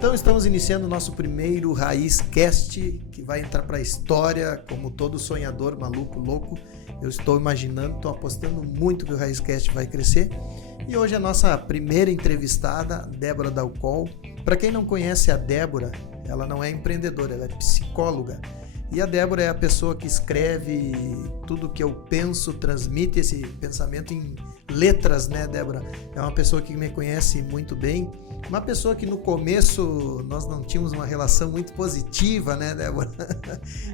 Então estamos iniciando o nosso primeiro Raiz Cast, que vai entrar para a história como todo sonhador, maluco, louco. Eu estou imaginando, estou apostando muito que o Raiz Cast vai crescer. E hoje a nossa primeira entrevistada, Débora Dalcol. Para quem não conhece a Débora, ela não é empreendedora, ela é psicóloga. E a Débora é a pessoa que escreve tudo que eu penso, transmite esse pensamento em letras, né, Débora? É uma pessoa que me conhece muito bem. Uma pessoa que no começo nós não tínhamos uma relação muito positiva, né, Débora?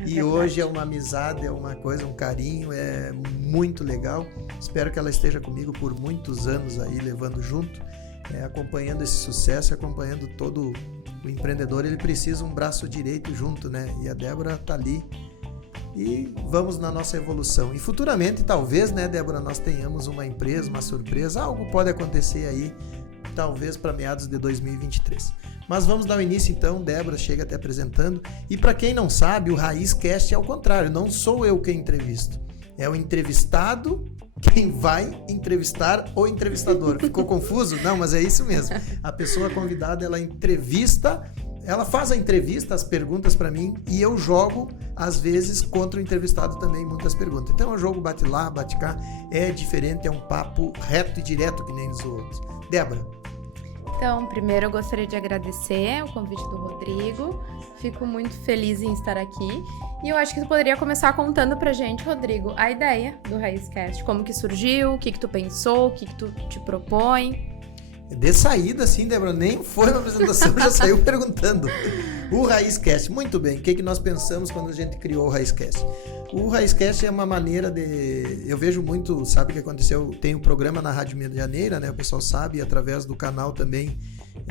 E hoje é uma amizade, é uma coisa, um carinho, é muito legal. Espero que ela esteja comigo por muitos anos aí, levando junto, acompanhando esse sucesso, acompanhando todo o empreendedor. Ele precisa um braço direito junto, né? E a Débora tá ali. E vamos na nossa evolução. E futuramente, talvez, né, Débora, nós tenhamos uma empresa, uma surpresa, algo pode acontecer aí, talvez para meados de 2023. Mas vamos dar o início então, Débora chega até apresentando. E para quem não sabe, o Raiz Cast é ao contrário, não sou eu quem entrevisto. É o entrevistado quem vai entrevistar o entrevistador. Ficou confuso? Não, mas é isso mesmo. A pessoa convidada, ela entrevista, ela faz a entrevista, as perguntas para mim, e eu jogo, às vezes, contra o entrevistado também, muitas perguntas. Então, o jogo bate lá, bate cá, é diferente, é um papo reto e direto, que nem os outros. Débora. Então, primeiro eu gostaria de agradecer o convite do Rodrigo. Fico muito feliz em estar aqui. E eu acho que tu poderia começar contando pra gente, Rodrigo, a ideia do RaizCast. Como que surgiu, o que tu pensou, o que tu te propõe. De saída, assim, Débora, nem foi uma apresentação, já saiu perguntando. O RaizCast, muito bem, o que nós pensamos quando a gente criou o RaizCast? O RaizCast é uma maneira de... Eu vejo muito, sabe o que aconteceu? Tem um programa na Rádio Medianeira, né? O pessoal sabe, através do canal também,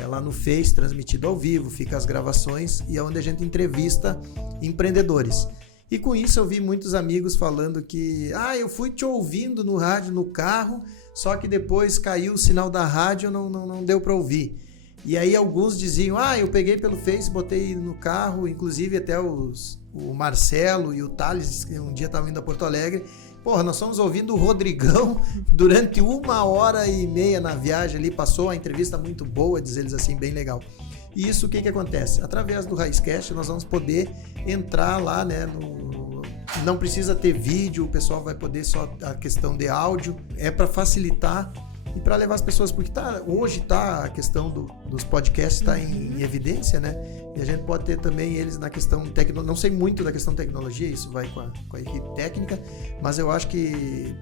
lá no Face, transmitido ao vivo, fica as gravações, e é onde a gente entrevista empreendedores. E com isso eu vi muitos amigos falando que eu fui te ouvindo no rádio, no carro, só que depois caiu o sinal da rádio, não deu para ouvir. E aí alguns diziam, eu peguei pelo Face, botei no carro, inclusive até o Marcelo e o Thales, que um dia estavam indo a Porto Alegre. Porra, nós estamos ouvindo o Rodrigão durante 1h30 na viagem ali, passou a entrevista muito boa, diz eles assim, bem legal. E isso, o que acontece? Através do RaizCast nós vamos poder entrar lá, né, não precisa ter vídeo, o pessoal vai poder só a questão de áudio, é para facilitar e para levar as pessoas, porque hoje a questão dos podcasts está em evidência, né? E a gente pode ter também eles na questão não sei muito da questão tecnologia, isso vai com a equipe técnica, mas eu acho que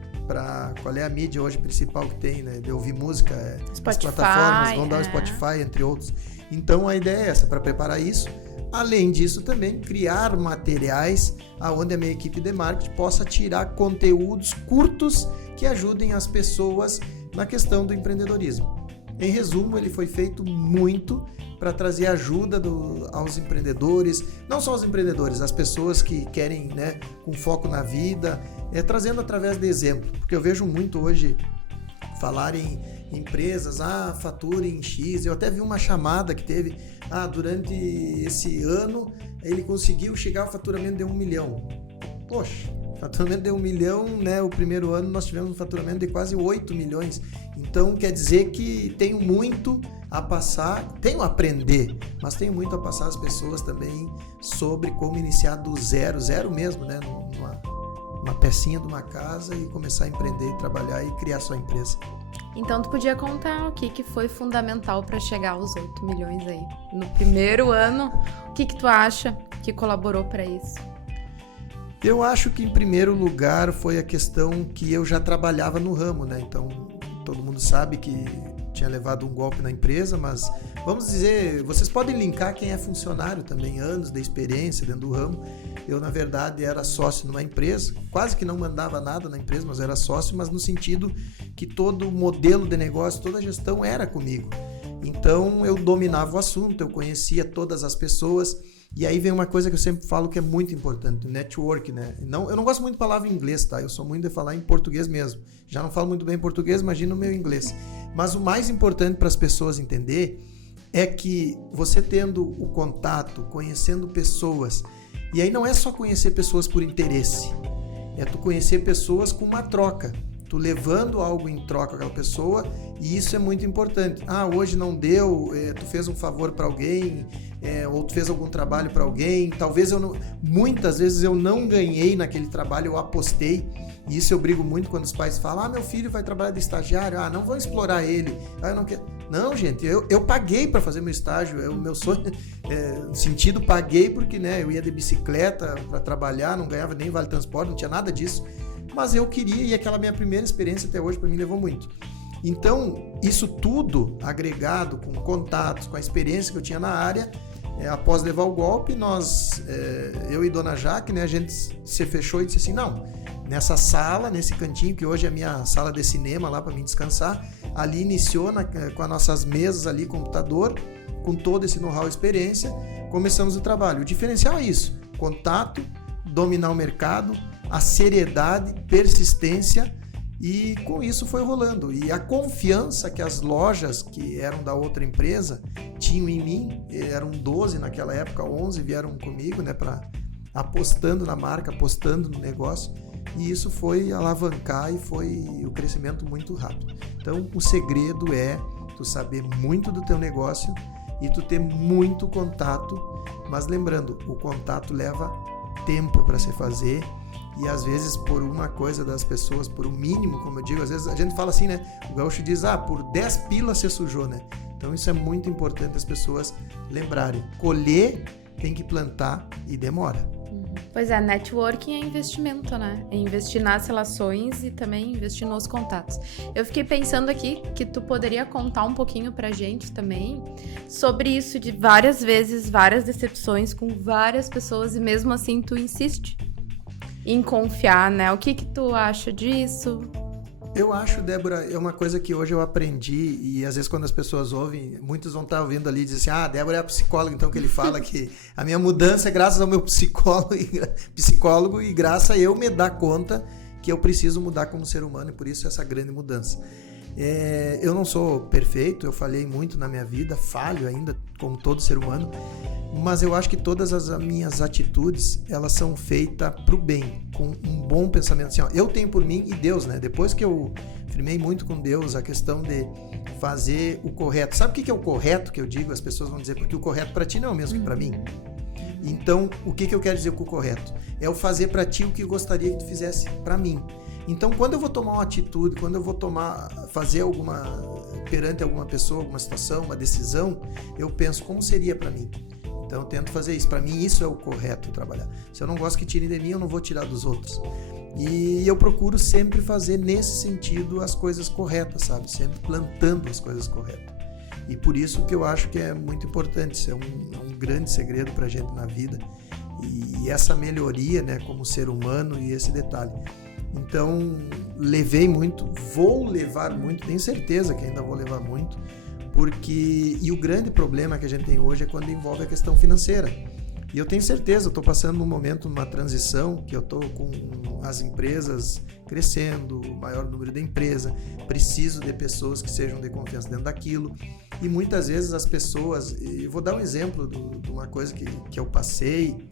qual é a mídia hoje principal que tem, né? De ouvir música, as plataformas, vão dar o Spotify, entre outros. Então a ideia é essa, para preparar isso. Além disso também, criar materiais onde a minha equipe de marketing possa tirar conteúdos curtos que ajudem as pessoas na questão do empreendedorismo. Em resumo, ele foi feito muito para trazer ajuda aos empreendedores, não só aos empreendedores, as pessoas que querem, né, com foco na vida, trazendo através de exemplo, porque eu vejo muito hoje falar em empresas, fatura em X, eu até vi uma chamada que teve, durante esse ano ele conseguiu chegar ao faturamento de 1 milhão. Poxa, faturamento de 1 milhão, né? O primeiro ano nós tivemos um faturamento de quase 8 milhões. Então quer dizer que tenho muito a passar, tenho a aprender, mas tenho muito a passar às pessoas também sobre como iniciar do zero mesmo, né? Uma pecinha de uma casa e começar a empreender, trabalhar e criar sua empresa. Então tu podia contar o que foi fundamental para chegar aos 8 milhões aí. No primeiro ano, o que tu acha que colaborou para isso? Eu acho que, em primeiro lugar, foi a questão que eu já trabalhava no ramo, né? Então, todo mundo sabe que tinha levado um golpe na empresa, mas vamos dizer, vocês podem linkar quem é funcionário também, anos de experiência dentro do ramo. Eu, na verdade, era sócio numa empresa, quase que não mandava nada na empresa, mas era sócio, mas no sentido que todo o modelo de negócio, toda a gestão era comigo. Então, eu dominava o assunto, eu conhecia todas as pessoas. E aí vem uma coisa que eu sempre falo que é muito importante, o network, né? Eu não gosto muito de palavra em inglês, tá? Eu sou muito de falar em português mesmo. Já não falo muito bem português, imagina o meu inglês. Mas o mais importante para as pessoas entender é que você tendo o contato, conhecendo pessoas, e aí não é só conhecer pessoas por interesse, é tu conhecer pessoas com uma troca. tu levando algo em troca àquela pessoa, e isso é muito importante. Hoje não deu, tu fez um favor para alguém, ou tu fez algum trabalho para alguém, talvez muitas vezes eu não ganhei naquele trabalho, eu apostei, e isso eu brigo muito quando os pais falam, meu filho vai trabalhar de estagiário, não vou explorar ele, eu não quero. Não, gente, eu paguei para fazer meu estágio, o meu sonho, no sentido, paguei porque, né, eu ia de bicicleta para trabalhar, não ganhava nem vale transporte, não tinha nada disso, mas eu queria, e aquela minha primeira experiência até hoje para mim levou muito. Então, isso tudo agregado com contatos, com a experiência que eu tinha na área, após levar o golpe, eu e Dona Jaque, né, a gente se fechou e disse assim, não, nessa sala, nesse cantinho, que hoje é a minha sala de cinema lá para mim descansar, ali iniciou com as nossas mesas ali, computador, com todo esse know-how e experiência, começamos o trabalho. O diferencial é isso, contato, dominar o mercado, a seriedade, persistência, e com isso foi rolando. E a confiança que as lojas que eram da outra empresa tinham em mim, eram 12 naquela época, 11 vieram comigo, né, apostando na marca, apostando no negócio, e isso foi alavancar e foi o crescimento muito rápido. Então, o segredo é tu saber muito do teu negócio e tu ter muito contato, mas lembrando, o contato leva tempo para se fazer, e às vezes por uma coisa das pessoas, por um mínimo, como eu digo, às vezes a gente fala assim, né? O gaúcho diz, por 10 pilas você sujou, né? Então isso é muito importante as pessoas lembrarem. Colher tem que plantar e demora. Pois é, networking é investimento, né? É investir nas relações e também investir nos contatos. Eu fiquei pensando aqui que tu poderia contar um pouquinho pra gente também sobre isso de várias vezes, várias decepções com várias pessoas e mesmo assim tu insiste em confiar, né? O que tu acha disso? Eu acho, Débora, é uma coisa que hoje eu aprendi, e às vezes quando as pessoas ouvem, muitos vão estar ouvindo ali e dizem assim, Débora é a psicóloga, então que ele fala que a minha mudança é graças ao meu psicólogo e graças a eu me dar conta que eu preciso mudar como ser humano, e por isso essa grande mudança. Eu não sou perfeito, eu falhei muito na minha vida, falho ainda, como todo ser humano, mas eu acho que todas as minhas atitudes, elas são feitas para o bem, com um bom pensamento. Assim, eu tenho por mim e Deus, né? Depois que eu firmei muito com Deus a questão de fazer o correto. Sabe o que é o correto que eu digo? As pessoas vão dizer, porque o correto para ti não é o mesmo que para mim. Então, o que eu quero dizer com o correto? É o fazer para ti o que eu gostaria que tu fizesse para mim. Então, quando eu vou tomar uma atitude, quando eu vou fazer perante alguma pessoa, alguma situação, uma decisão, eu penso como seria para mim. Então, eu tento fazer isso. Para mim, isso é o correto trabalhar. Se eu não gosto que tirem de mim, eu não vou tirar dos outros. E eu procuro sempre fazer nesse sentido as coisas corretas, sabe? Sempre plantando as coisas corretas. E por isso que eu acho que é muito importante. Isso é um grande segredo para a gente na vida. E essa melhoria, né, como ser humano, e esse detalhe. Então, levei muito, vou levar muito, tenho certeza que ainda vou levar muito, e o grande problema que a gente tem hoje é quando envolve a questão financeira. E eu tenho certeza, eu estou passando num momento, numa transição, que eu estou com as empresas crescendo, o maior número de empresas, preciso de pessoas que sejam de confiança dentro daquilo, e muitas vezes as pessoas, e vou dar um exemplo de uma coisa que eu passei,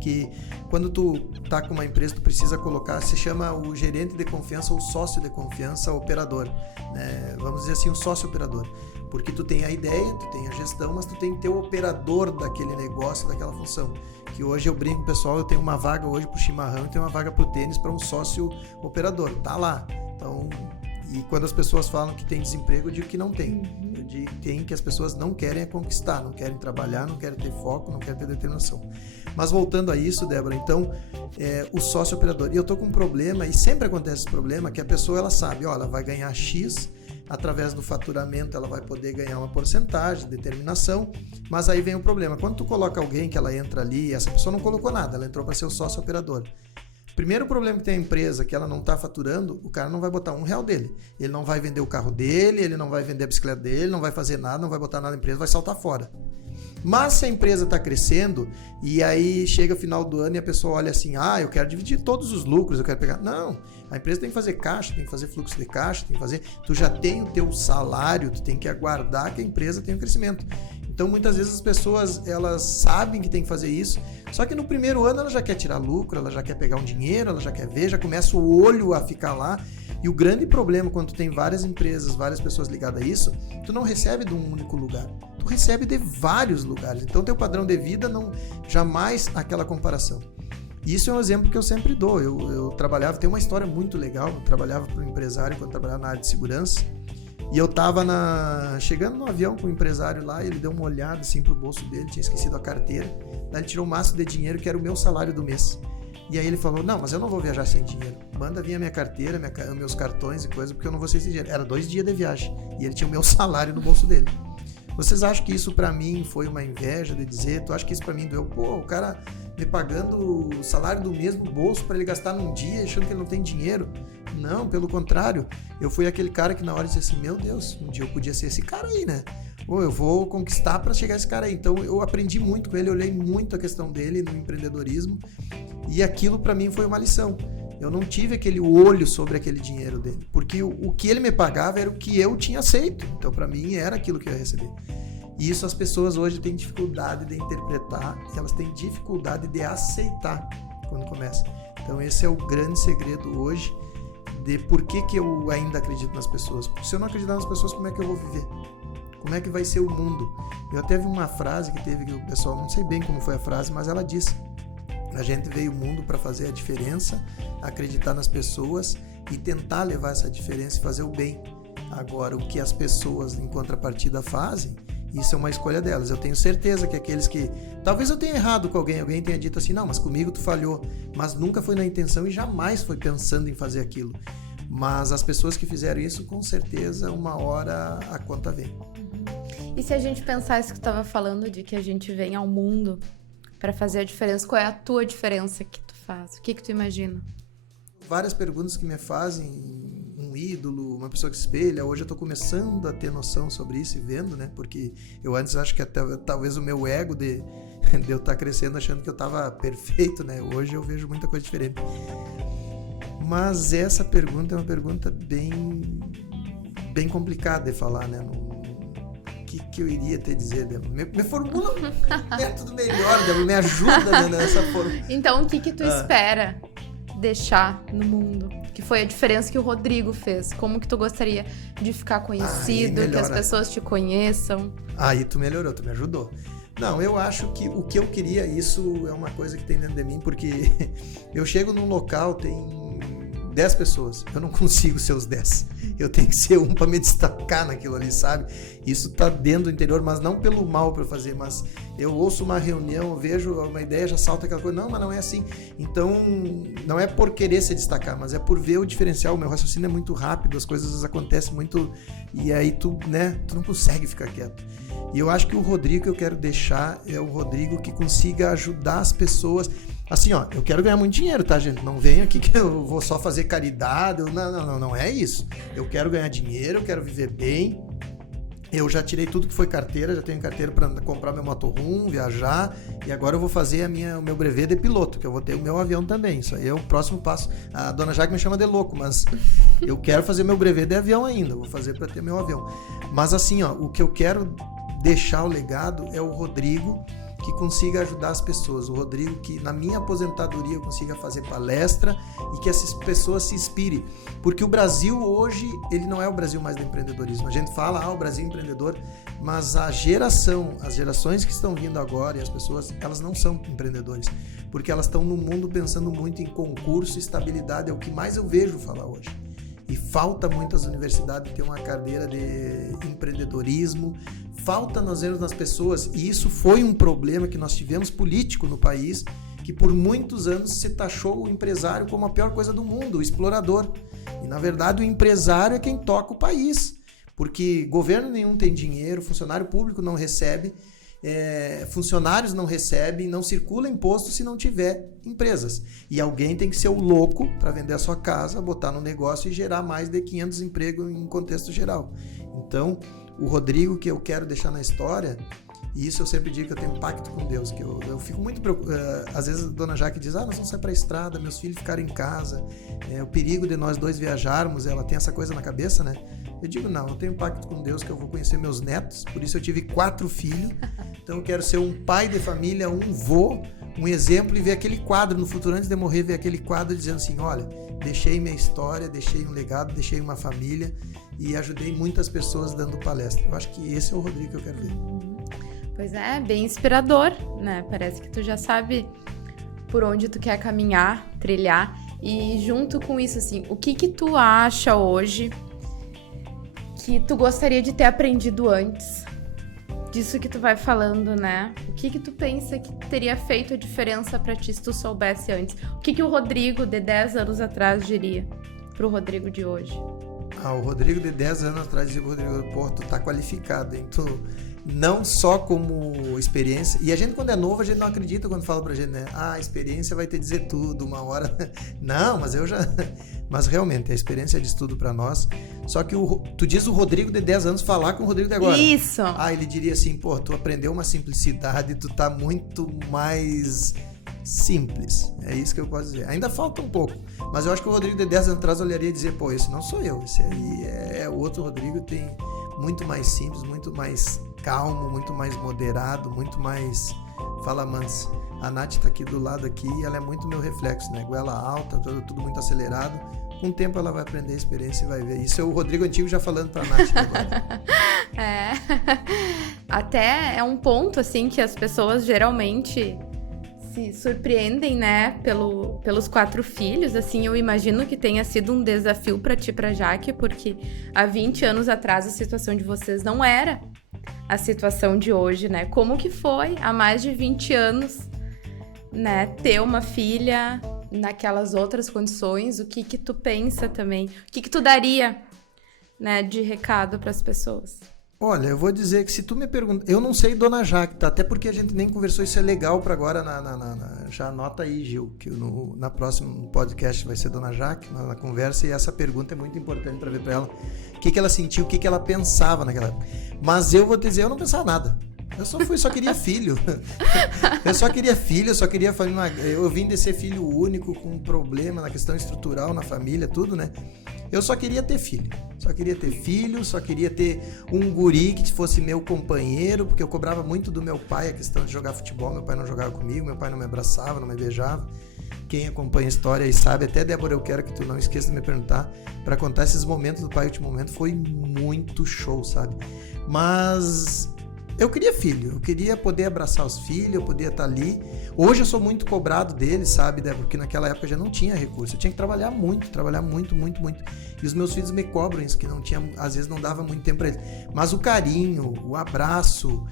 que quando tu tá com uma empresa, tu precisa colocar, se chama o gerente de confiança ou sócio de confiança operador, né? Vamos dizer assim, o sócio operador, porque tu tem a ideia, tu tem a gestão, mas tu tem que ter o operador daquele negócio, daquela função, que hoje eu brinco, pessoal, eu tenho uma vaga hoje pro chimarrão e tenho uma vaga pro tênis para um sócio operador, tá lá. Então, e quando as pessoas falam que tem desemprego, eu digo que não tem. Eu digo que tem, que as pessoas não querem conquistar, não querem trabalhar, não querem ter foco, não querem ter determinação. Mas voltando a isso, Débora, então, o sócio operador. E eu tô com um problema, e sempre acontece esse problema, que a pessoa, ela sabe, ela vai ganhar X, através do faturamento ela vai poder ganhar uma porcentagem, determinação, mas aí vem o problema. Quando tu coloca alguém que ela entra ali, essa pessoa não colocou nada, ela entrou para ser o sócio operador. Primeiro problema que tem a empresa, que ela não está faturando, o cara não vai botar R$1 dele. Ele não vai vender o carro dele, ele não vai vender a bicicleta dele, não vai fazer nada, não vai botar nada na empresa, vai saltar fora. Mas se a empresa está crescendo, e aí chega o final do ano e a pessoa olha assim, eu quero dividir todos os lucros, eu quero pegar... Não, a empresa tem que fazer caixa, tem que fazer fluxo de caixa, tem que fazer... Tu já tem o teu salário, tu tem que aguardar que a empresa tenha um crescimento. Então, muitas vezes as pessoas, elas sabem que tem que fazer isso, só que no primeiro ano ela já quer tirar lucro, ela já quer pegar um dinheiro, ela já quer ver, já começa o olho a ficar lá, E o grande problema quando tu tem várias empresas, várias pessoas ligadas a isso, tu não recebe de um único lugar. Tu recebe de vários lugares. Então, teu padrão de vida não jamais aquela comparação. Isso é um exemplo que eu sempre dou. Eu trabalhava, tem uma história muito legal, eu trabalhava para um empresário quando eu trabalhava na área de segurança, e eu estava chegando no avião com o empresário lá, e ele deu uma olhada assim pro bolso dele, tinha esquecido a carteira, daí ele tirou um maço de dinheiro que era o meu salário do mês. E aí ele falou, não, mas eu não vou viajar sem dinheiro, manda vir a minha carteira, meus cartões e coisa, porque eu não vou sem dinheiro. Era 2 dias de viagem, e ele tinha o meu salário no bolso dele. Vocês acham que isso pra mim foi uma inveja de dizer? Tu acha que isso pra mim doeu? Pô, o cara me pagando o salário do mesmo bolso pra ele gastar num dia, achando que ele não tem dinheiro? Não, pelo contrário. Eu fui aquele cara que na hora disse assim, meu Deus, um dia eu podia ser esse cara aí, né? Ou eu vou conquistar pra chegar esse cara aí. Então eu aprendi muito com ele, eu olhei muito a questão dele no empreendedorismo, e aquilo pra mim foi uma lição. Eu não tive aquele olho sobre aquele dinheiro dele, porque o que ele me pagava era o que eu tinha aceito. Então, para mim, era aquilo que eu ia receber. E isso as pessoas hoje têm dificuldade de interpretar, elas têm dificuldade de aceitar quando começa. Então, esse é o grande segredo hoje de por que eu ainda acredito nas pessoas. Porque se eu não acreditar nas pessoas, como é que eu vou viver? Como é que vai ser o mundo? Eu até vi uma frase que teve que o pessoal, não sei bem como foi a frase, mas ela disse: a gente veio ao mundo para fazer a diferença, acreditar nas pessoas e tentar levar essa diferença e fazer o bem. Agora, o que as pessoas em contrapartida fazem, isso é uma escolha delas. Eu tenho certeza que aqueles que... Talvez eu tenha errado com alguém tenha dito assim, não, mas comigo tu falhou, mas nunca foi na intenção e jamais foi pensando em fazer aquilo. Mas as pessoas que fizeram isso, com certeza, uma hora a conta vem. E se a gente pensar isso que tu estava falando, de que a gente vem ao mundo para fazer a diferença, qual é a tua diferença que tu faz? O que tu imagina? Várias perguntas que me fazem, um ídolo, uma pessoa que se espelha. Hoje eu tô começando a ter noção sobre isso e vendo, né? Porque eu antes acho que até, talvez o meu ego de eu estar crescendo achando que eu tava perfeito, né? Hoje eu vejo muita coisa diferente. Mas essa pergunta é uma pergunta bem complicada de falar, né? Que eu iria te dizer, Débora? Me formula um método melhor, Débora, me ajuda nessa forma. Então, o que tu espera deixar no mundo? Que foi a diferença que o Rodrigo fez? Como que tu gostaria de ficar conhecido, que as pessoas te conheçam? Aí tu melhorou, tu me ajudou. Não, eu acho que o que eu queria, isso é uma coisa que tem dentro de mim, porque eu chego num local, tem 10 pessoas, eu não consigo ser os 10. Eu tenho que ser um para me destacar naquilo ali, sabe? Isso tá dentro do interior, mas não pelo mal para fazer, mas eu ouço uma reunião, eu vejo uma ideia, já salta aquela coisa, não, mas não é assim. Então, não é por querer se destacar, mas é por ver o diferencial. O meu raciocínio é muito rápido, as coisas acontecem muito, e aí tu não consegue ficar quieto. E eu acho que o Rodrigo que eu quero deixar é o Rodrigo que consiga ajudar as pessoas. Assim, ó, eu quero ganhar muito dinheiro, tá, gente? Não venha aqui que eu vou só fazer caridade. Não é isso. Eu quero ganhar dinheiro, eu quero viver bem. Eu já tirei tudo que foi carteira, já tenho carteira para comprar meu motorhome, viajar, e agora eu vou fazer o meu brevet de piloto, que eu vou ter o meu avião também. Isso aí é o próximo passo. A dona Jaque me chama de louco, mas eu quero fazer meu brevet de avião ainda, vou fazer para ter meu avião. Mas assim, ó, o que eu quero deixar o legado é o Rodrigo que consiga ajudar as pessoas, o Rodrigo que na minha aposentadoria eu consiga fazer palestra e que essas pessoas se inspirem, porque o Brasil hoje, ele não é o Brasil mais do empreendedorismo. A gente fala, o Brasil é empreendedor, mas as gerações que estão vindo agora e as pessoas, elas não são empreendedores, porque elas estão no mundo pensando muito em concurso, estabilidade, é o que mais eu vejo falar hoje. E falta muito às universidades ter uma cadeira de empreendedorismo, falta nós vermos nas pessoas, e isso foi um problema que nós tivemos político no país, que por muitos anos se taxou o empresário como a pior coisa do mundo, o explorador. E na verdade o empresário é quem toca o país, porque governo nenhum tem dinheiro, funcionário público não recebe, funcionários não recebem, não circula imposto se não tiver empresas. E alguém tem que ser o louco para vender a sua casa, botar no negócio e gerar mais de 500 empregos em contexto geral. Então, o Rodrigo que eu quero deixar na história, e isso eu sempre digo que eu tenho pacto com Deus, que eu fico muito preocupado. Às vezes a dona Jaque diz, nós vamos sair para a estrada, meus filhos ficarem em casa, o perigo de nós dois viajarmos, ela tem essa coisa na cabeça, né? Eu digo, não, eu tenho pacto com Deus que eu vou conhecer meus netos, por isso eu tive 4 filhos, então eu quero ser um pai de família, um vô, um exemplo e ver aquele quadro no futuro, antes de morrer, ver aquele quadro dizendo assim, olha, deixei minha história, deixei um legado, deixei uma família e ajudei muitas pessoas dando palestra. Eu acho que esse é o Rodrigo que eu quero ver. Pois é, bem inspirador, né? Parece que tu já sabe por onde tu quer caminhar, trilhar. E junto com isso, assim, o que tu acha hoje que tu gostaria de ter aprendido antes disso que tu vai falando, né? O que tu pensa que teria feito a diferença pra ti se tu soubesse antes? O que o Rodrigo de 10 anos atrás diria pro Rodrigo de hoje? O Rodrigo de 10 anos atrás dizia, Rodrigo, pô, tu tá qualificado, hein? Tu, não só como experiência, e a gente quando é novo, a gente não acredita quando fala pra gente, né? A experiência vai te dizer tudo, uma hora... Não, mas realmente, a experiência diz tudo pra nós. Só que tu diz o Rodrigo de 10 anos falar com o Rodrigo de agora. Isso! Ele diria assim, pô, tu aprendeu uma simplicidade, tu tá muito mais simples. É isso que eu posso dizer. Ainda falta um pouco, mas eu acho que o Rodrigo de 10 anos atrás olharia e dizer, pô, esse não sou eu, esse aí é o outro Rodrigo, tem muito mais simples, muito mais calmo, muito mais moderado, muito mais fala mansa. A Nath tá aqui do lado aqui e ela é muito meu reflexo, né? Goela alta, tudo muito acelerado. Com o tempo ela vai aprender a experiência e vai ver. Isso é o Rodrigo antigo já falando pra Nath agora. Até é um ponto, assim, que as pessoas geralmente se surpreendem, né, pelos 4 filhos. Assim, eu imagino que tenha sido um desafio pra ti e pra Jaque, porque há 20 anos atrás a situação de vocês não era a situação de hoje, né? Como que foi há mais de 20 anos, né, ter uma filha naquelas outras condições? O que tu pensa também? O que tu daria, né, de recado para as pessoas? Olha, eu vou dizer que se tu me perguntar... Eu não sei Dona Jaque, tá? Até porque a gente nem conversou, isso é legal para agora. Já anota aí, Gil, que na próximo podcast vai ser Dona Jaque, na conversa, e essa pergunta é muito importante para ver para ela o que ela sentiu, o que ela pensava naquela época. Mas eu vou te dizer, eu não pensava nada. Eu só queria filho. Eu só queria família. Eu vim de ser filho único, com um problema na questão estrutural, na família, tudo, né? Eu só queria ter filho. Só queria ter um guri que fosse meu companheiro, porque eu cobrava muito do meu pai a questão de jogar futebol. Meu pai não jogava comigo, meu pai não me abraçava, não me beijava. Quem acompanha a história aí sabe, até Débora, eu quero que tu não esqueça de me perguntar, para contar esses momentos do pai. O último momento foi muito show, sabe? Mas eu queria filho, eu queria poder abraçar os filhos, eu podia estar ali. Hoje eu sou muito cobrado deles, sabe, Débora? Porque naquela época já não tinha recurso, eu tinha que trabalhar muito. E os meus filhos me cobram isso, que não tinha, às vezes não dava muito tempo para eles. Mas o carinho, o abraço,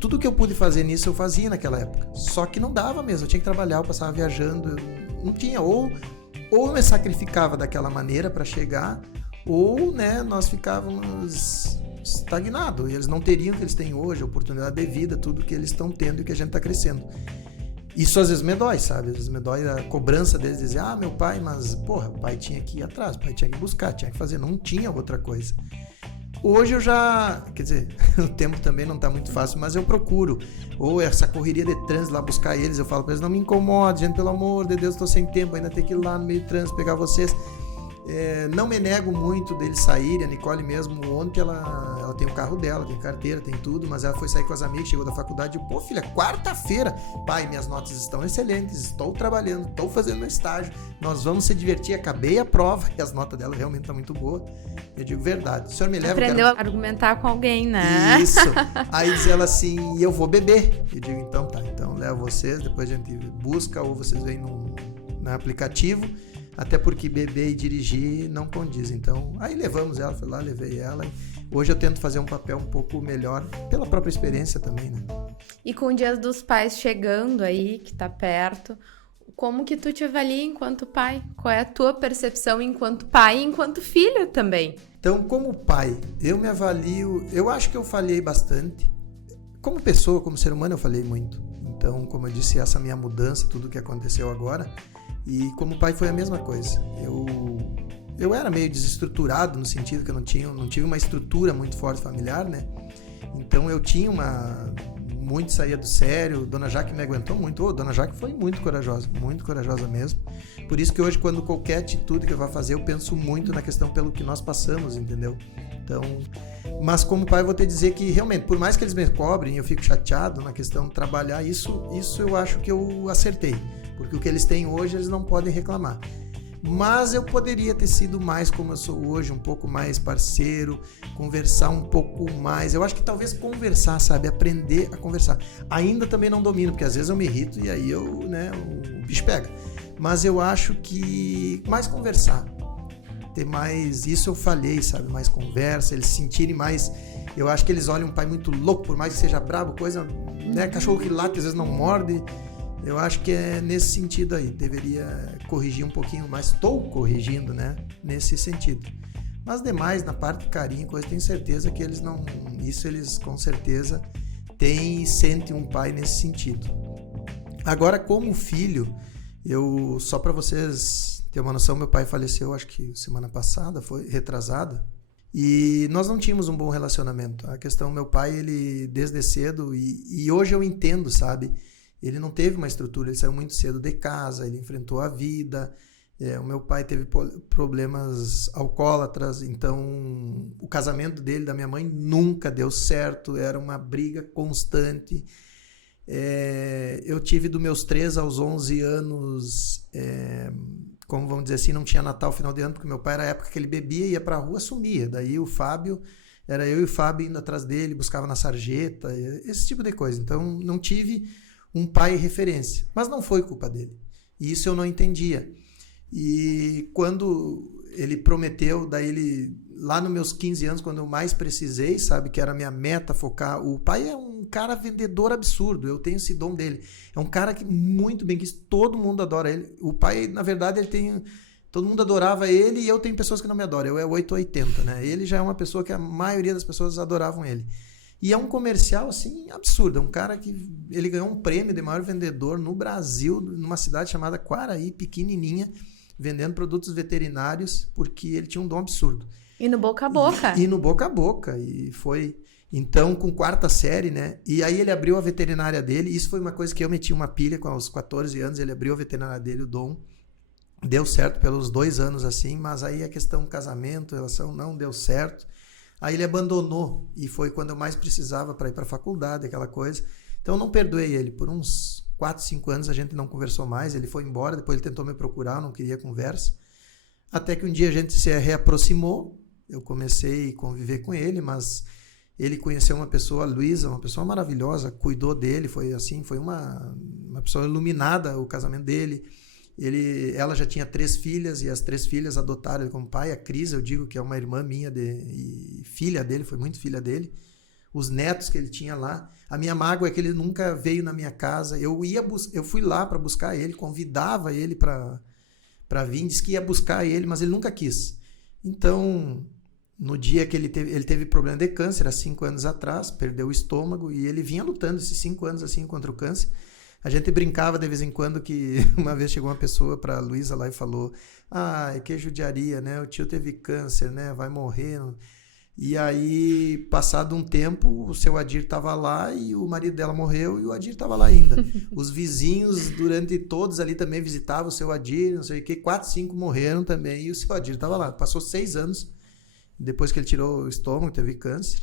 tudo que eu pude fazer nisso eu fazia naquela época. Só que não dava mesmo, eu tinha que trabalhar, eu passava viajando, não tinha. Ou eu me sacrificava daquela maneira para chegar, ou, né, nós ficávamos estagnado, e eles não teriam o que eles têm hoje, a oportunidade de vida, tudo que eles estão tendo e que a gente está crescendo. Isso às vezes me dói, sabe? Às vezes me dói a cobrança deles, dizer, meu pai, mas, porra, o pai tinha que ir atrás, o pai tinha que buscar, tinha que fazer, não tinha outra coisa. Hoje eu já, quer dizer, o tempo também não tá muito fácil, mas eu procuro, ou essa correria de trânsito lá buscar eles, eu falo para eles, não me incomode, gente, pelo amor de Deus, tô sem tempo, ainda tem que ir lá no meio do trânsito pegar vocês. Não me nego muito deles saírem. A Nicole mesmo, ontem ela tem o carro dela, tem carteira, tem tudo, mas ela foi sair com as amigas, chegou da faculdade e, pô, filha, quarta-feira, pai, minhas notas estão excelentes, estou trabalhando, estou fazendo meu estágio, nós vamos se divertir, acabei a prova, e as notas dela realmente estão muito boas. Eu digo, verdade, o senhor me leva... Aprendeu a argumentar com alguém, né? Isso, aí diz ela assim, eu vou beber. Eu digo, então tá, então levo vocês, depois a gente busca, ou vocês vêm no aplicativo, até porque beber e dirigir não condiz. Então, aí levamos ela, fui lá, levei ela. Hoje eu tento fazer um papel um pouco melhor, pela própria experiência também, né? E com o Dia dos Pais chegando aí, que tá perto, como que tu te avalia enquanto pai? Qual é a tua percepção enquanto pai e enquanto filho também? Então, como pai, eu me avalio... Eu acho que eu falhei bastante. Como pessoa, como ser humano, eu falhei muito. Então, como eu disse, essa minha mudança, tudo que aconteceu agora... E como pai foi a mesma coisa. Eu era meio desestruturado no sentido que eu não tive uma estrutura muito forte familiar, né? Então eu tinha muito saía do sério. Dona Jaque me aguentou muito. Dona Jaque foi muito corajosa mesmo. Por isso que hoje, quando qualquer atitude que eu vá fazer, eu penso muito na questão pelo que nós passamos, entendeu? Então, mas como pai, eu vou te dizer que realmente, por mais que eles me cobrem, eu fico chateado na questão de trabalhar, isso eu acho que eu acertei. Porque o que eles têm hoje, eles não podem reclamar. Mas eu poderia ter sido mais como eu sou hoje, um pouco mais parceiro, conversar um pouco mais. Eu acho que talvez conversar, sabe? Aprender a conversar. Ainda também não domino, porque às vezes eu me irrito e aí o bicho pega. Mas eu acho que mais conversar. Ter mais... Isso eu falhei, sabe? Mais conversa, eles se sentirem mais... Eu acho que eles olham um pai muito louco, por mais que seja brabo, coisa... né? Cachorro que late, às vezes não morde... Eu acho que é nesse sentido aí, deveria corrigir um pouquinho mais, estou corrigindo, né, nesse sentido. Mas demais, na parte de carinho, coisa, tenho certeza que eles não, isso eles com certeza têm e sentem um pai nesse sentido. Agora, como filho, só para vocês terem uma noção, meu pai faleceu, acho que semana passada, foi retrasada, e nós não tínhamos um bom relacionamento. A questão, meu pai, ele desde cedo, e hoje eu entendo, sabe, ele não teve uma estrutura, ele saiu muito cedo de casa, ele enfrentou a vida. O meu pai teve problemas alcoólatras, então o casamento dele, da minha mãe, nunca deu certo, era uma briga constante. Eu tive dos meus 3 aos 11 anos, como vamos dizer assim, não tinha Natal, final de ano, porque meu pai era a época que ele bebia, ia pra rua, sumia. Daí o Fábio, era eu e o Fábio indo atrás dele, buscava na sarjeta, esse tipo de coisa. Então não tive um pai referência, mas não foi culpa dele. E isso eu não entendia. E quando ele prometeu, daí ele, lá nos meus 15 anos, quando eu mais precisei, sabe, que era a minha meta focar, o pai é um cara vendedor absurdo, eu tenho esse dom dele. É um cara que muito bem quis, todo mundo adora ele. O pai, na verdade, todo mundo adorava ele e eu tenho pessoas que não me adoram, eu é 880, né? Ele já é uma pessoa que a maioria das pessoas adoravam ele. E é um comercial, assim, absurdo. É um cara que... Ele ganhou um prêmio de maior vendedor no Brasil, numa cidade chamada Quaraí, pequenininha, vendendo produtos veterinários, porque ele tinha um dom absurdo. E no boca a boca. E no boca a boca. E foi... Então, com 4ª série, né? E aí ele abriu a veterinária dele. Isso foi uma coisa que eu meti uma pilha com os 14 anos. Ele abriu a veterinária dele, o Dom. Deu certo pelos 2 anos, assim. Mas aí a questão casamento, relação, não deu certo. Aí ele abandonou, e foi quando eu mais precisava para ir para a faculdade, aquela coisa. Então eu não perdoei ele. Por uns 4, 5 anos a gente não conversou mais, ele foi embora, depois ele tentou me procurar, eu não queria conversa. Até que um dia a gente se reaproximou, eu comecei a conviver com ele, mas ele conheceu uma pessoa, a Luísa, uma pessoa maravilhosa, cuidou dele, foi assim, foi uma pessoa iluminada o casamento dele. Ela já tinha 3 filhas e as 3 filhas adotaram ele como pai. A Cris, eu digo que é uma irmã minha e filha dele, foi muito filha dele. Os netos que ele tinha lá. A minha mágoa é que ele nunca veio na minha casa. Eu fui lá para buscar ele, convidava ele para vir, disse que ia buscar ele, mas ele nunca quis. Então, no dia que ele teve problema de câncer, há 5 anos atrás, perdeu o estômago e ele vinha lutando esses 5 anos assim contra o câncer. A gente brincava de vez em quando que uma vez chegou uma pessoa para a Luísa lá e falou: que judiaria, né? O tio teve câncer, né? Vai morrer. E aí, passado um tempo, o seu Adir estava lá e o marido dela morreu e o Adir estava lá ainda. Os vizinhos, durante todos ali também visitavam o seu Adir, não sei o que, 4, 5 morreram também e o seu Adir estava lá. Passou 6 anos depois que ele tirou o estômago, teve câncer.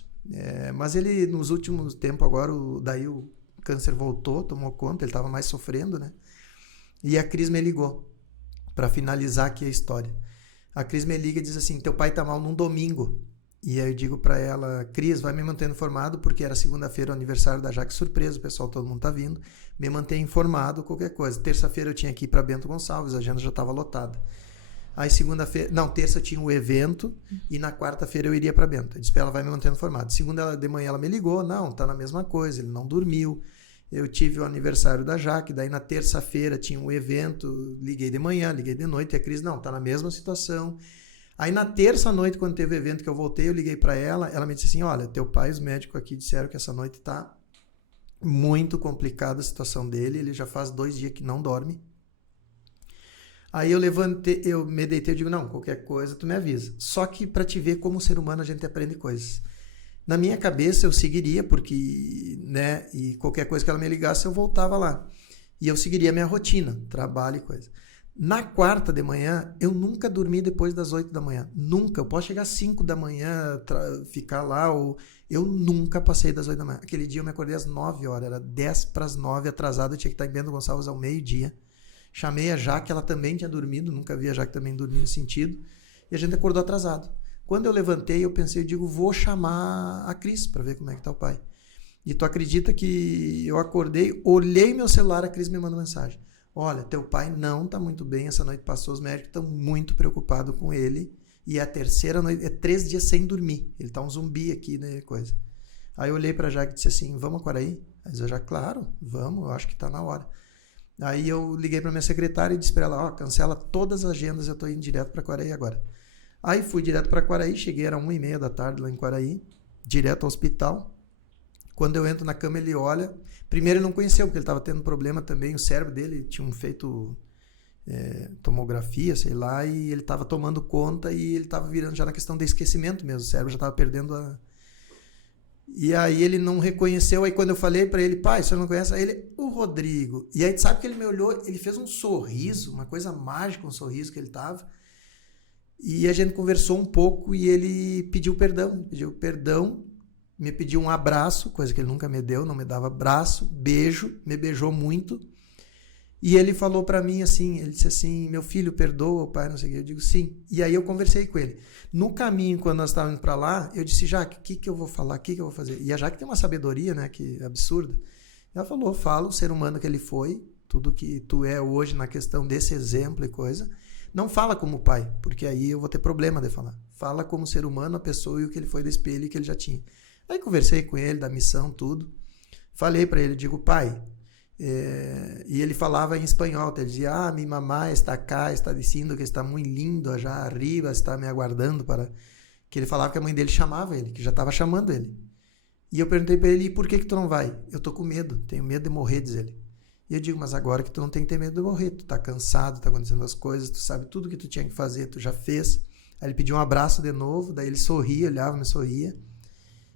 Mas ele, nos últimos tempos agora, daí o câncer voltou, tomou conta, ele estava mais sofrendo, né? E a Cris me ligou para finalizar aqui a história. A Cris me liga e diz assim: teu pai tá mal num domingo. E aí eu digo para ela: Cris, vai me mantendo informado, porque era segunda-feira o aniversário da Jaque, surpresa, o pessoal, todo mundo tá vindo, me mantém informado, qualquer coisa. Terça-feira eu tinha que ir para Bento Gonçalves, a agenda já estava lotada. Aí terça eu tinha um evento e na quarta-feira eu iria para Bento. Eu disse para ela: vai me mantendo informado. Segunda de manhã ela me ligou: não, tá na mesma coisa, ele não dormiu. Eu tive o aniversário da Jaque, daí na terça-feira tinha um evento, liguei de manhã, liguei de noite, e a Cris: não, tá na mesma situação. Aí na terça-noite, quando teve o evento que eu voltei, eu liguei para ela me disse assim: olha, teu pai e os médicos aqui disseram que essa noite tá muito complicada a situação dele, ele já faz 2 dias que não dorme. Aí eu levantei, eu me deitei e digo: não, qualquer coisa tu me avisa. Só que para te ver como ser humano a gente aprende coisas. Na minha cabeça eu seguiria, porque, né, e qualquer coisa que ela me ligasse eu voltava lá. E eu seguiria a minha rotina, trabalho e coisa. Na quarta de manhã, eu nunca dormi depois das 8 da manhã. Nunca. Eu posso chegar às 5 da manhã, ficar lá, ou... Eu nunca passei das 8 da manhã. Aquele dia eu me acordei às 9 horas, era 10 para as 9, atrasado, eu tinha que estar em Bento Gonçalves ao meio-dia. Chamei a Jaque, ela também tinha dormido, nunca vi a Jaque também dormir nesse sentido, e a gente acordou atrasado. Quando eu levantei, eu pensei, eu digo, vou chamar a Cris para ver como é que tá o pai. E tu acredita que eu acordei, olhei meu celular, a Cris me mandou mensagem. Olha, teu pai não tá muito bem, essa noite passou, os médicos estão muito preocupados com ele, e é a terceira noite, é 3 dias sem dormir, ele tá um zumbi aqui, né, coisa. Aí eu olhei pra Jaque e disse assim, vamos a Quaraí? Aí eu já, claro, vamos, eu acho que tá na hora. Aí eu liguei pra minha secretária e disse pra ela, ó, cancela todas as agendas, eu tô indo direto pra Quaraí agora. Aí fui direto pra Quaraí, cheguei, era 1h30 da tarde lá em Quaraí, direto ao hospital. Quando eu entro na cama, ele olha. Primeiro ele não conheceu, porque ele estava tendo problema também. O cérebro dele tinha feito tomografia, sei lá, e ele estava tomando conta e ele estava virando já na questão de esquecimento mesmo. O cérebro já estava perdendo a... E aí ele não reconheceu. Aí quando eu falei para ele, pai, você não conhece? Aí ele, o Rodrigo. E aí sabe que ele me olhou, ele fez um sorriso, uma coisa mágica, um sorriso que ele estava. E a gente conversou um pouco e ele pediu perdão, me pediu um abraço, coisa que ele nunca me deu, não me dava abraço, beijo, me beijou muito. E ele falou pra mim assim, ele disse assim, meu filho, perdoa o pai, não sei o que. Eu digo, sim. E aí eu conversei com ele. No caminho, quando nós estávamos indo pra lá, eu disse, Jaque, o que eu vou falar, o que eu vou fazer? E a Jaque tem uma sabedoria, né, que é absurda. Ela falou, fala o ser humano que ele foi, tudo que tu é hoje na questão desse exemplo e coisa. Não fala como pai, porque aí eu vou ter problema de falar. Fala como ser humano, a pessoa e o que ele foi do espelho e que ele já tinha. Aí conversei com ele da missão, tudo. Falei para ele, digo, pai... E ele falava em espanhol, ele dizia, mi mamá está cá, está dizendo que está muito lindo, já arriba, está me aguardando para... Que ele falava que a mãe dele chamava ele, que já estava chamando ele. E eu perguntei para ele, e por que tu não vai? Eu tô com medo, tenho medo de morrer, diz ele. E eu digo, mas agora que tu não tem que ter medo de morrer, tu tá cansado, tá acontecendo as coisas, tu sabe tudo que tu tinha que fazer, tu já fez. Aí ele pediu um abraço de novo, daí ele sorria, olhava, me sorria.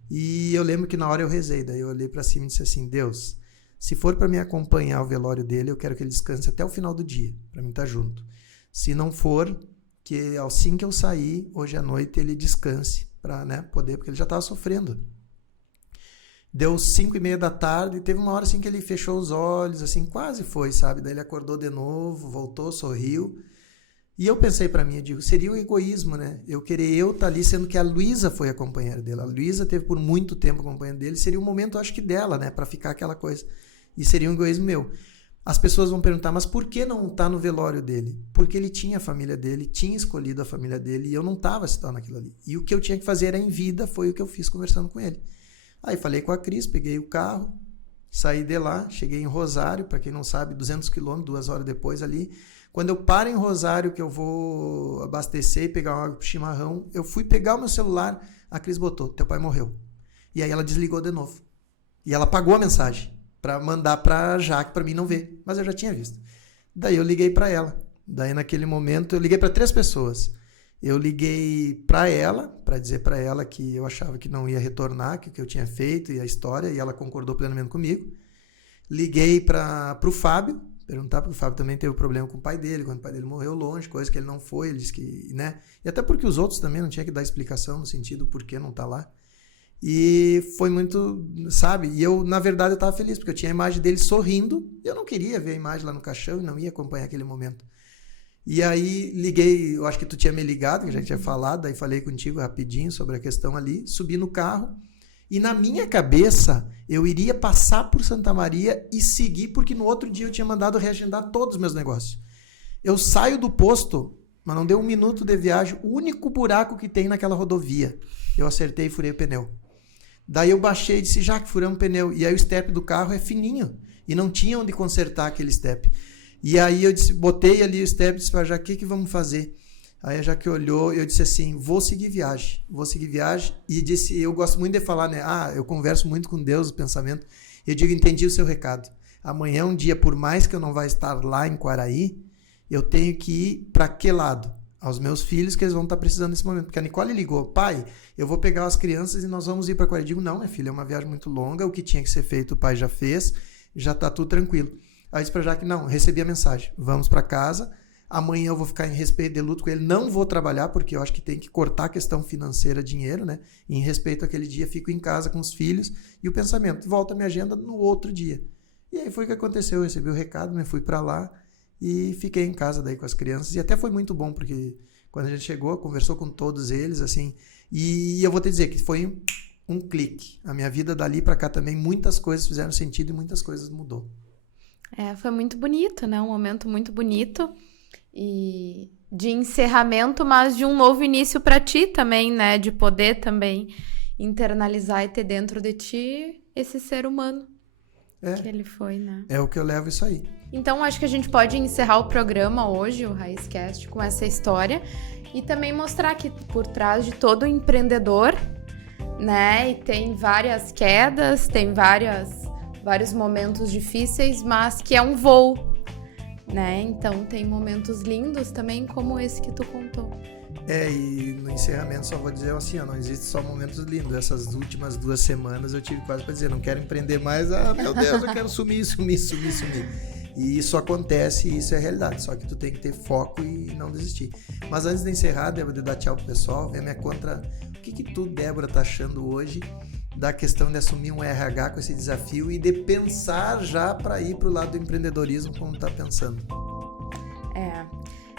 E eu lembro que na hora eu rezei, daí eu olhei para cima e disse assim, Deus, se for para me acompanhar ao velório dele, eu quero que ele descanse até o final do dia, para mim estar junto. Se não for, que assim que eu sair, hoje à noite, ele descanse, para, né, poder, porque ele já estava sofrendo. Deu 5h30 da tarde, e teve uma hora assim que ele fechou os olhos, assim, quase foi, sabe? Daí ele acordou de novo, voltou, sorriu. E eu pensei para mim, eu digo, seria um egoísmo, né? Eu querer eu estar ali, sendo que a Luísa foi a companheira dele. A Luísa teve por muito tempo a companheira dele, seria um momento, acho que dela, né? Para ficar aquela coisa. E seria um egoísmo meu. As pessoas vão perguntar, mas por que não tá no velório dele? Porque ele tinha a família dele, tinha escolhido a família dele, e eu não estava citando aquilo ali. E o que eu tinha que fazer era em vida, foi o que eu fiz conversando com ele. Aí falei com a Cris, peguei o carro, saí de lá, cheguei em Rosário, para quem não sabe, 200 quilômetros, 2 horas depois ali. Quando eu paro em Rosário, que eu vou abastecer e pegar uma água pro chimarrão, eu fui pegar o meu celular, a Cris botou, teu pai morreu. E aí ela desligou de novo. E ela apagou a mensagem para mandar para Jaque, para mim não ver. Mas eu já tinha visto. Daí eu liguei para ela. Daí naquele momento eu liguei para 3 pessoas. Eu liguei para ela, para dizer para ela que eu achava que não ia retornar, que o que eu tinha feito e a história, e ela concordou plenamente comigo. Liguei para o Fábio, perguntar, porque o Fábio também teve problema com o pai dele, quando o pai dele morreu longe, coisa que ele não foi, ele disse que, né? E até porque os outros também não tinha que dar explicação no sentido por que não tá lá. E foi muito, sabe? E eu, na verdade, eu tava feliz, porque eu tinha a imagem dele sorrindo, e eu não queria ver a imagem lá no caixão, e não ia acompanhar aquele momento. E aí liguei, eu acho que tu tinha me ligado, que já tinha falado, aí falei contigo rapidinho sobre a questão ali, subi no carro, e na minha cabeça, eu iria passar por Santa Maria e seguir, porque no outro dia eu tinha mandado reagendar todos os meus negócios. Eu saio do posto, mas não deu 1 minuto de viagem, o único buraco que tem naquela rodovia. Eu acertei e furei o pneu. Daí eu baixei e disse, já que furamos o pneu. E aí o step do carro é fininho, e não tinha onde consertar aquele step. E aí eu disse, botei ali o step e disse, já, o que vamos fazer? Aí a Jaque olhou e eu disse assim, vou seguir viagem. E disse, eu gosto muito de falar, né? Eu converso muito com Deus, o pensamento. Eu digo, entendi o seu recado. Amanhã é um dia, por mais que eu não vá estar lá em Quaraí, eu tenho que ir para que lado? aos meus filhos que eles vão estar precisando nesse momento. Porque a Nicole ligou, pai, eu vou pegar as crianças e nós vamos ir para Quaraí. Eu digo, não, minha filha, é uma viagem muito longa, o que tinha que ser feito o pai já fez, já está tudo tranquilo. Aí eu disse para Jaque, não, recebi a mensagem, vamos para casa, amanhã eu vou ficar em respeito de luto com ele, não vou trabalhar, porque eu acho que tem que cortar a questão financeira, dinheiro, né? E em respeito àquele dia, fico em casa com os filhos e o pensamento, volta a minha agenda no outro dia. E aí foi o que aconteceu, eu recebi o recado, me fui para lá e fiquei em casa daí com as crianças. E até foi muito bom, porque quando a gente chegou, conversou com todos eles, assim, e eu vou te dizer que foi um clique. A minha vida dali para cá também, muitas coisas fizeram sentido e muitas coisas mudou. Foi muito bonito, né? Um momento muito bonito e de encerramento, mas de um novo início para ti também, né? De poder também internalizar e ter dentro de ti esse ser humano que ele foi, né? É o que eu levo isso aí. Então, acho que a gente pode encerrar o programa hoje, o Raízcast, com essa história e também mostrar que por trás de todo empreendedor, né? E tem várias quedas, tem vários momentos difíceis, mas que é um voo, né? Então tem momentos lindos também, como esse que tu contou. E no encerramento só vou dizer assim, não existe só momentos lindos. Essas últimas 2 semanas eu tive quase para dizer, não quero empreender mais, meu Deus, eu quero sumir. E isso acontece e isso é realidade, só que tu tem que ter foco e não desistir. Mas antes de encerrar, Débora, de dar tchau pro pessoal, vem a minha contra, o que tu, Débora, tá achando hoje da questão de assumir um RH com esse desafio e de pensar já para ir pro lado do empreendedorismo como tá pensando?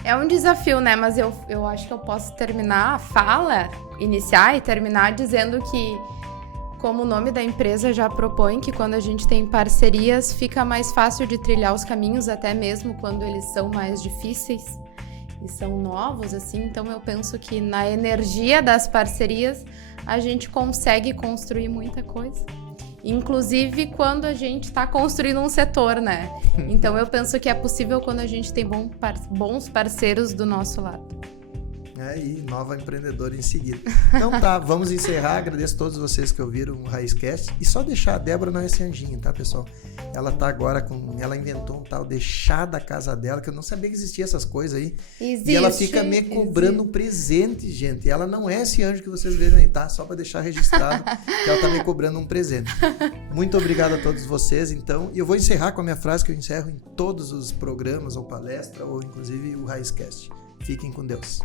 É um desafio, né? Mas eu acho que eu posso terminar a fala, iniciar e terminar dizendo que, como o nome da empresa já propõe, que quando a gente tem parcerias, fica mais fácil de trilhar os caminhos, até mesmo quando eles são mais difíceis e são novos, assim. Então, eu penso que na energia das parcerias, a gente consegue construir muita coisa. Inclusive quando a gente está construindo um setor, né? Então eu penso que é possível quando a gente tem bons parceiros do nosso lado. E nova empreendedora em seguida. Então tá, vamos encerrar. Agradeço a todos vocês que ouviram o Raízcast. E só deixar, a Débora não é esse anjinho, tá, pessoal? Ela tá agora ela inventou um tal de chá da casa dela, que eu não sabia que existia essas coisas aí. Existe, e ela fica me cobrando um presente, gente. E ela não é esse anjo que vocês vejam aí, tá? Só para deixar registrado que ela tá me cobrando um presente. Muito obrigado a todos vocês, então. E eu vou encerrar com a minha frase que eu encerro em todos os programas, ou palestra, ou inclusive o Raízcast. Fiquem com Deus.